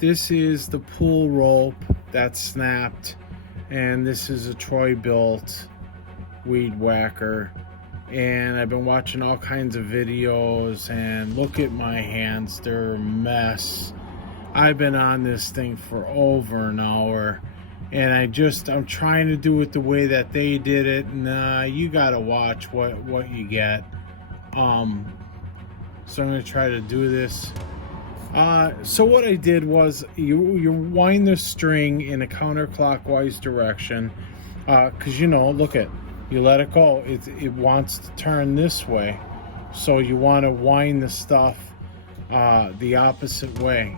This is the pull rope that snapped, and this is a Troy built weed whacker. And I've been watching all kinds of videos, and look at my hands, they're a mess. I've been on this thing for over an hour, and I'm trying to do it the way that they did it. Nah, you gotta watch what you get. So I'm gonna try to do this. So what I did was you wind the string in a counterclockwise direction, because look at, you let it go, it wants to turn this way, so you want to wind the stuff the opposite way.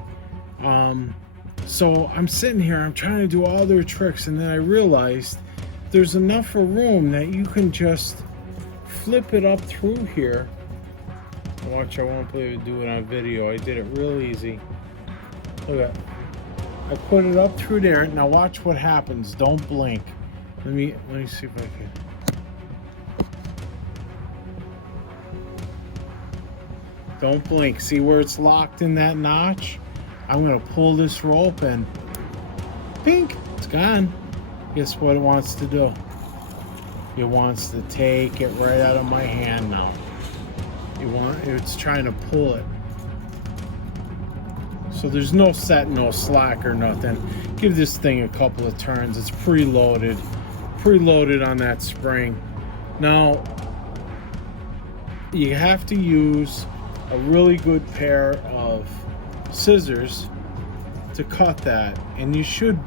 So I'm sitting here, I'm trying to do all their tricks, and then I realized there's enough room that you can just flip it up through here. Watch, I won't be able to do it on video. I did it real easy. Look at, I put it up through there. Now watch what happens. Don't blink. Let me see if I can. Don't blink. See where it's locked in that notch? I'm gonna pull this rope and pink, it's gone. Guess what it wants to do? It wants to take it right out of my hand now. It's trying to pull it. So there's no set, no slack or nothing. Give this thing a couple of turns. It's preloaded on that spring. Now you have to use a really good pair of scissors to cut that, and you should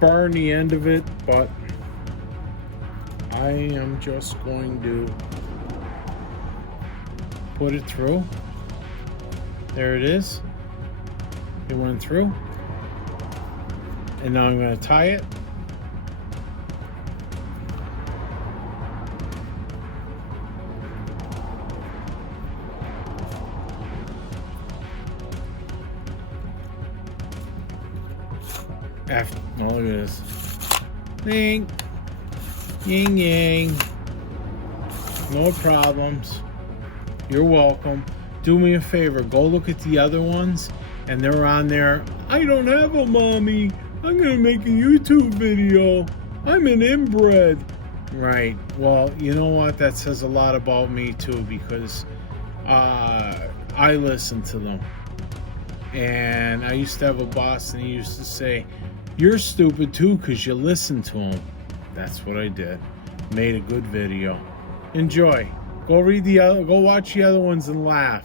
burn the end of it, but I am just going to put it through. There it is. It went through. And now I'm going to tie it. Oh, look at this. Ding. Ying yang. No problems. You're welcome. Do me a favor, go look at the other ones, and they're on there. I don't have a mommy. I'm gonna make a YouTube video. I'm an inbred. Right. Well, you know what? That says a lot about me too, because I listen to them. And I used to have a boss, and he used to say, "You're stupid too, because you listen to him." That's what I did. Made a good video. Enjoy. Go watch the other ones and laugh.